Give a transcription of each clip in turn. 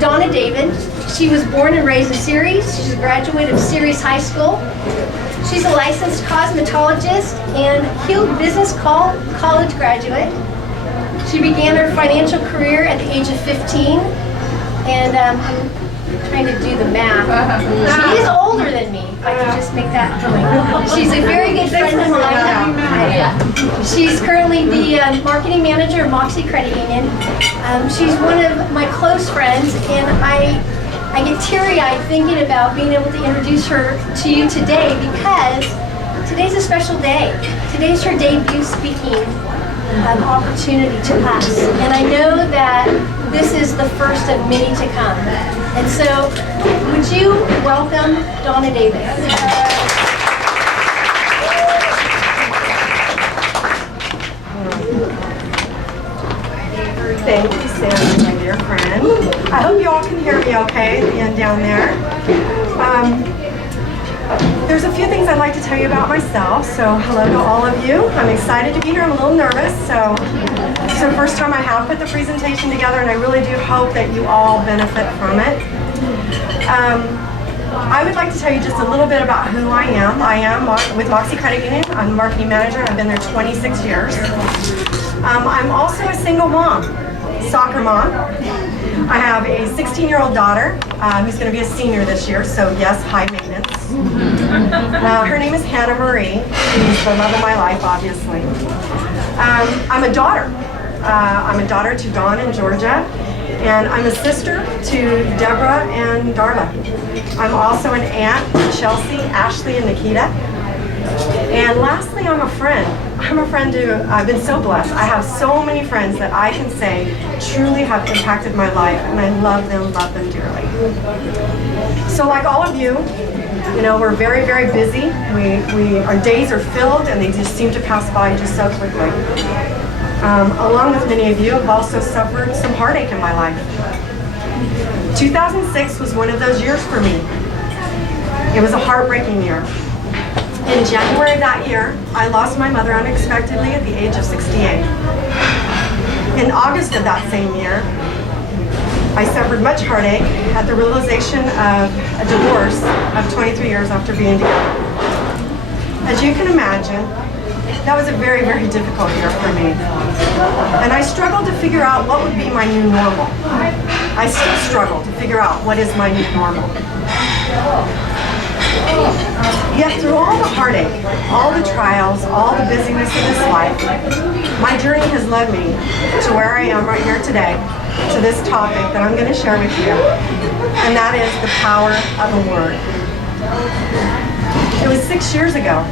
Donna David. She was born and raised in Ceres. She's a graduate of Ceres High School. She's a licensed cosmetologist and Heald Business College graduate. She began her financial career at the age of 15, and I'm trying to do the math. She is older than me, if I can just make that point. She's a very good friend of mine. She's currently the marketing manager of Moxie Credit Union. She's one of my close friends, and I get teary-eyed thinking about being able to introduce her to you today because today's a special day. Today's her debut speaking opportunity to us. And I know that this is the first of many to come. And so, would you welcome Donna David? Thank you, Sandy, my dear friend. I hope you all can hear me okay at the end down there. There's a few things I'd like to tell you about myself. So hello to all of you. I'm excited to be here. I'm a little nervous. So first time I have put the presentation together, and I really do hope that you all benefit from it. I would like to tell you just a little bit about who I am. I am with Moxie Credit Union. I'm a marketing manager. I've been there 26 years. I'm also a single mom, soccer mom. I have a 16-year-old daughter who's going to be a senior this year, so yes, high maintenance. Her name is Hannah Marie. She's the love of my life, obviously. I'm a daughter. I'm a daughter to Dawn and Georgia, and I'm a sister to Deborah and Darla. I'm also an aunt to Chelsea, Ashley, and Nikita. And lastly, I'm a friend. I'm a friend who I've been so blessed. I have so many friends that I can say truly have impacted my life, and I love them dearly. So like all of you, we're very, very busy. Our days are filled, and they just seem to pass by just so quickly. Along with many of you, I've also suffered some heartache in my life. 2006 was one of those years for me. It was a heartbreaking year. In January of that year, I lost my mother unexpectedly at the age of 68. In August of that same year, I suffered much heartache at the realization of a divorce of 23 years after being together. As you can imagine, that was a very, very difficult year for me. And I struggled to figure out what would be my new normal. I still struggle to figure out what is my new normal. Yet through all the heartache, all the trials, all the busyness of this life, my journey has led me to where I am right here today, to this topic that I'm going to share with you, and that is the power of a word. It was 6 years ago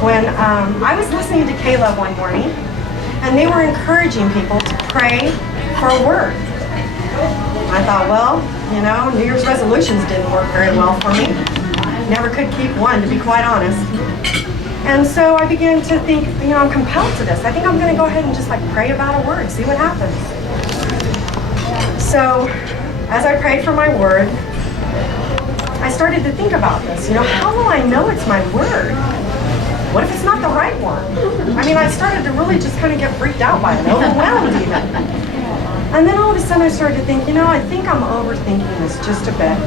when I was listening to Caleb one morning, and they were encouraging people to pray for a word. I thought, well, New Year's resolutions didn't work very well for me. Never could keep one, to be quite honest. And so I began to think, I'm compelled to this. I think I'm going to go ahead and just pray about a word, see what happens. So as I prayed for my word, I started to think about this. How will I know it's my word? What if it's not the right one? I started to really just kind of get freaked out by it, overwhelmed even. And then all of a sudden I started to think, I think I'm overthinking this just a bit.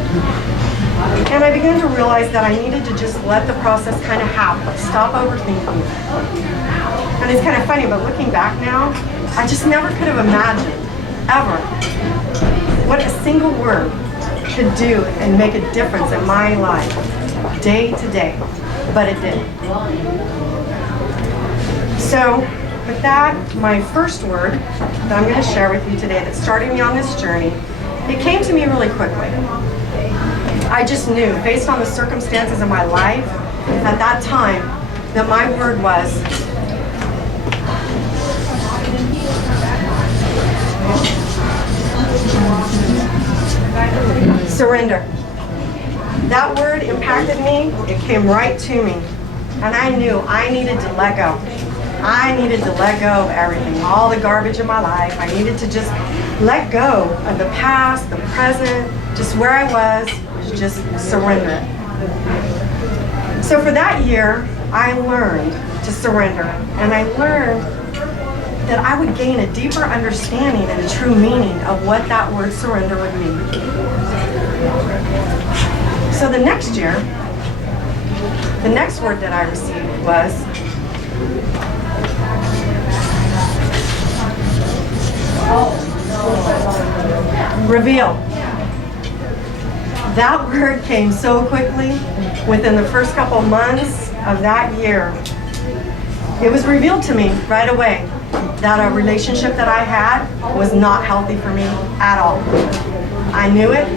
And I began to realize that I needed to just let the process kind of happen, stop overthinking. And it's kind of funny, but looking back now, I just never could have imagined, ever, what a single word could do and make a difference in my life, day to day. But it did. So, with that, my first word that I'm going to share with you today that started me on this journey, it came to me really quickly. I just knew, based on the circumstances of my life at that time, that my word was surrender. That word impacted me. It came right to me. And I knew I needed to let go. I needed to let go of everything, all the garbage in my life. I needed to just let go of the past, the present, just where I was just surrender it. So for that year, I learned to surrender. And I learned that I would gain a deeper understanding and a true meaning of what that word surrender would mean. So the next year, the next word that I received was reveal. That word came so quickly within the first couple months of that year. It was revealed to me right away that a relationship that I had was not healthy for me at all. I knew it,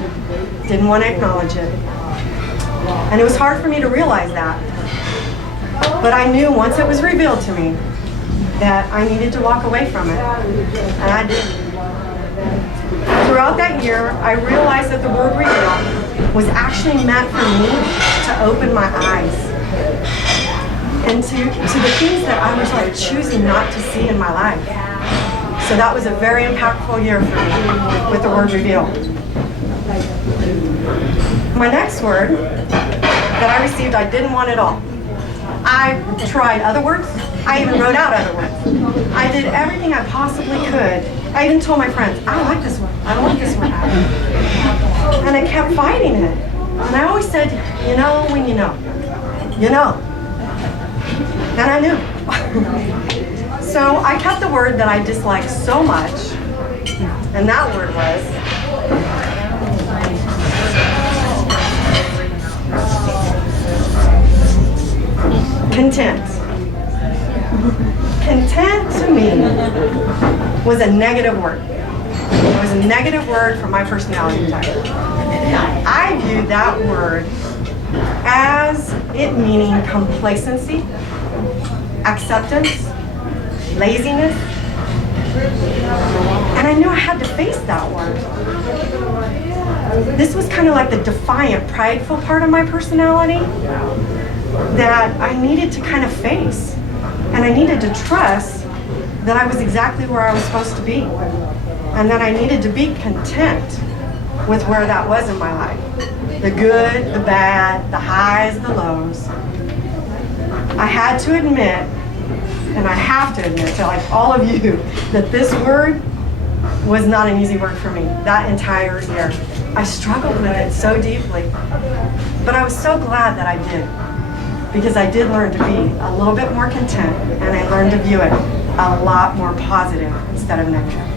didn't want to acknowledge it. And it was hard for me to realize that. But I knew once it was revealed to me that I needed to walk away from it. And I did. Throughout that year, I realized that the word reveal was actually meant for me to open my eyes and to the things that I was like choosing not to see in my life. So that was a very impactful year for me with the word reveal. My next word that I received, I didn't want at all. I tried other words. I even wrote out other words. I did everything I possibly could. I even told my friends, I don't like this one. I don't like this one. And I kept fighting it. And I always said, you know when you know. You know. And I knew. So I kept the word that I disliked so much. And that word was content. Content to me was a negative word. It was a negative word for my personality type. I viewed that word as it meaning complacency, acceptance, laziness. And I knew I had to face that word. This was kind of like the defiant, prideful part of my personality that I needed to kind of face. And I needed to trust that I was exactly where I was supposed to be. And that I needed to be content with where that was in my life. The good, the bad, the highs, the lows. I had to admit, and I have to admit to like all of you, that this word was not an easy word for me that entire year. I struggled with it so deeply. But I was so glad that I did. Because I did learn to be a little bit more content, and I learned to view it a lot more positive instead of negative.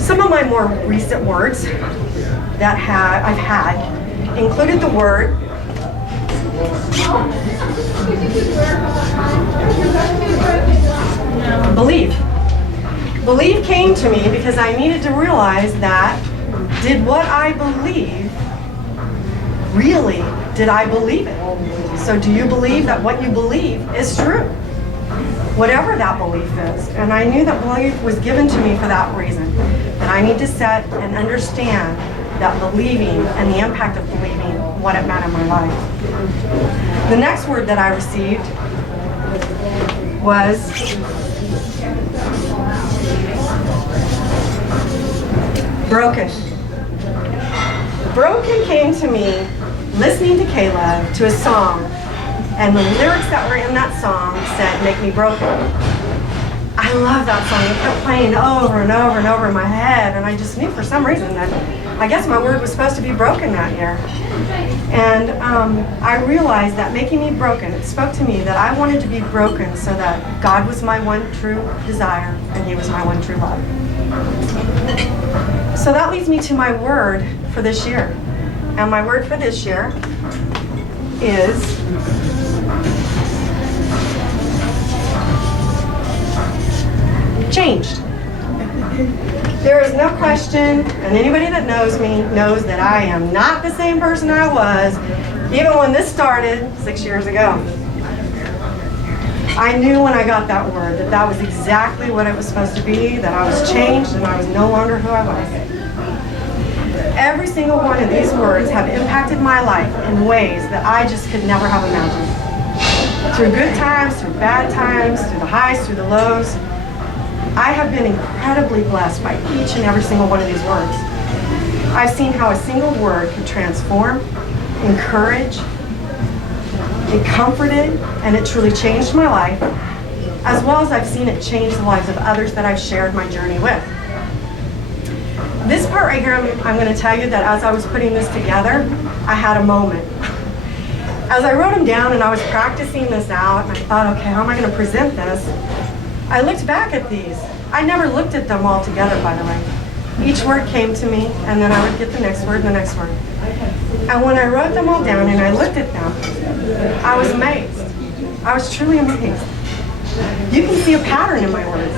Some of my more recent words that I've had included the word believe. Believe came to me because I needed to realize that did what I believe really, did I believe it? So do you believe that what you believe is true? Whatever that belief is. And I knew that belief was given to me for that reason. That I need to set and understand that believing and the impact of believing what it meant in my life. The next word that I received was broken. Broken came to me listening to Caleb to a song, and the lyrics that were in that song said, "Make me broken." I love that song. It kept playing over and over and over in my head, and I just knew for some reason that I guess my word was supposed to be broken that year. And I realized that making me broken, it spoke to me that I wanted to be broken so that God was my one true desire, and He was my one true love. So that leads me to my word for this year. And my word for this year is changed. There is no question, and anybody that knows me knows that I am not the same person I was even when this started 6 years ago. I knew when I got that word that that was exactly what it was supposed to be, that I was changed and I was no longer who I was. Every single one of these words have impacted my life in ways that I just could never have imagined. Through good times, through bad times, through the highs, through the lows, I have been incredibly blessed by each and every single one of these words. I've seen how a single word could transform, encourage, it comforted, and it truly changed my life. as well as I've seen it change the lives of others that I've shared my journey with. This part right here, I'm going to tell you that as I was putting this together, I had a moment. As I wrote them down and I was practicing this out, and I thought, okay, how am I going to present this? I looked back at these. I never looked at them all together, by the way. Each word came to me, and then I would get the next word and the next word. And when I wrote them all down and I looked at them, I was amazed. I was truly amazed. You can see a pattern in my words.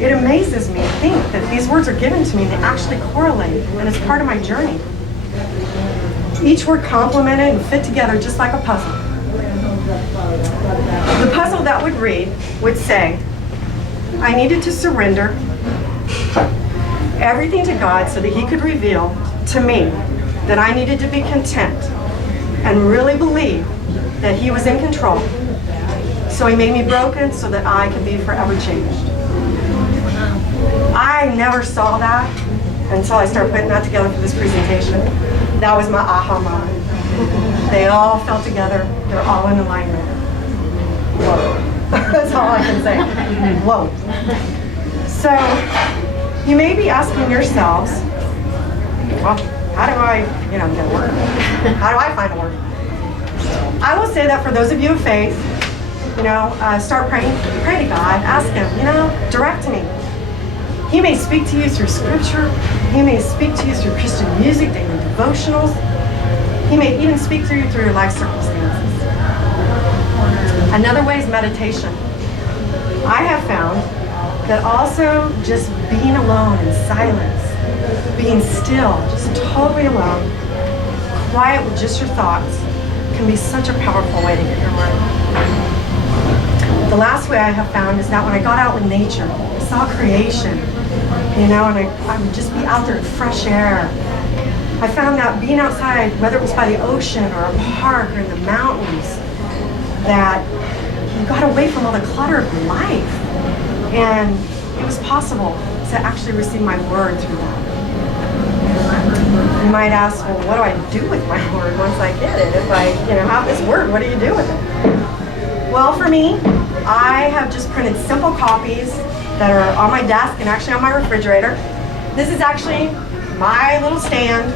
It amazes me to think that these words are given to me and they actually correlate, and it's part of my journey. Each word complemented and fit together just like a puzzle. The puzzle that would read would say, I needed to surrender everything to God so that He could reveal to me that I needed to be content and really believe that He was in control. So He made me broken so that I could be forever changed. I never saw that until I started putting that together for this presentation. That was my aha moment. They all fell together. They're all in alignment. Whoa. That's all I can say. Whoa. So you may be asking yourselves, well, how do I, get a word? How do I find a word? I will say that for those of you of faith, start praying. Pray to God. Ask Him, direct me. He may speak to you through scripture. He may speak to you through Christian music, daily devotionals. He may even speak to you through your life circumstances. Another way is meditation. I have found that also just being alone in silence, being still, just totally alone, quiet with just your thoughts, can be such a powerful way to get your word. The last way I have found is that when I got out with nature, I saw creation, and I would just be out there in fresh air. I found that being outside, whether it was by the ocean or a park or in the mountains, that you got away from all the clutter of life. And it was possible to actually receive my word through that. You might ask, well, what do I do with my word once I get it? If I have this word, what do you do with it? Well, for me, I have just printed simple copies that are on my desk and actually on my refrigerator. This is actually my little stand,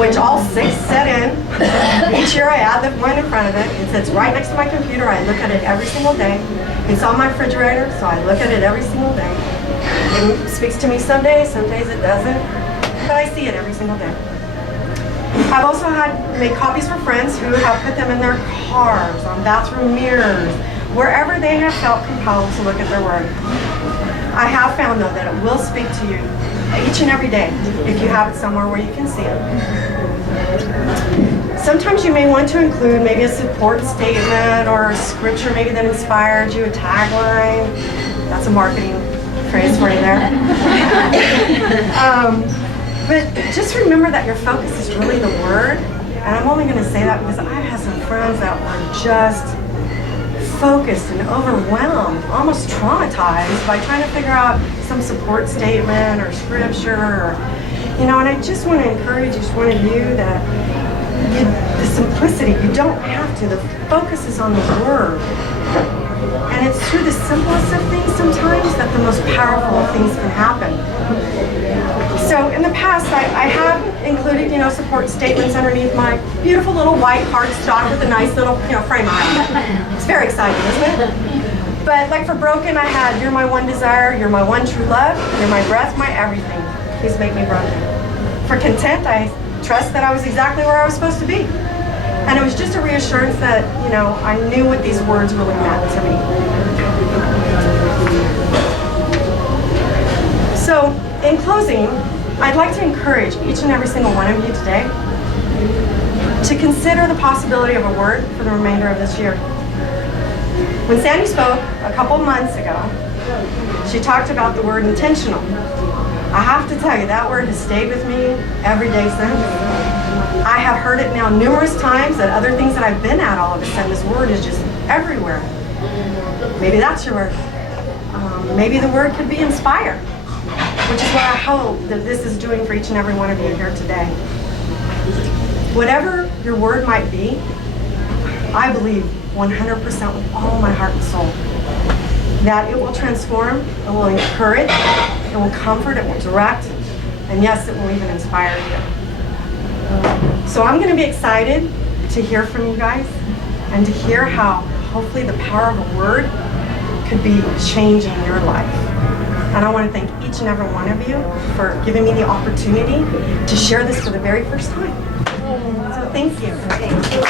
which all 6 sit in. Each year I add the one in front of it. It sits right next to my computer. I look at it every single day. It's on my refrigerator, so I look at it every single day. It speaks to me some days it doesn't, but I see it every single day. I've also made copies for friends who have put them in their cars, on bathroom mirrors, wherever they have felt compelled to look at their word. I have found, though, that it will speak to you each and every day if you have it somewhere where you can see it. Sometimes you may want to include maybe a support statement or a scripture maybe that inspired you, a tagline. That's a marketing phrase for you there. But just remember that your focus is really the word. And I'm only going to say that because I've had some friends that were just focused and overwhelmed, almost traumatized by trying to figure out some support statement or scripture, or, and I just want to encourage each one of you that the simplicity, you don't have to. The focus is on the word. And it's through the simplest of things sometimes that the most powerful things can happen. So in the past, I have included, support statements underneath my beautiful little white cardstock with a nice little, frame on it. It's very exciting, isn't it? But like for broken, I had, you're my one desire, you're my one true love, you're my breath, my everything. Please make me broken. For content, I trust that I was exactly where I was supposed to be. And it was just a reassurance that, I knew what these words really meant to me. So, in closing, I'd like to encourage each and every single one of you today to consider the possibility of a word for the remainder of this year. When Sandy spoke a couple months ago, she talked about the word intentional. I have to tell you, that word has stayed with me every day since. I have heard it now numerous times at other things that I've been at. All of a sudden, this word is just everywhere. Maybe that's your word. Maybe the word could be inspire, which is what I hope that this is doing for each and every one of you here today. Whatever your word might be, I believe 100% with all my heart and soul that it will transform, it will encourage, it will comfort, it will direct, and yes, it will even inspire you. So I'm going to be excited to hear from you guys and to hear how hopefully the power of a word could be changing your life. And I want to thank each and every one of you for giving me the opportunity to share this for the very first time. So thank you.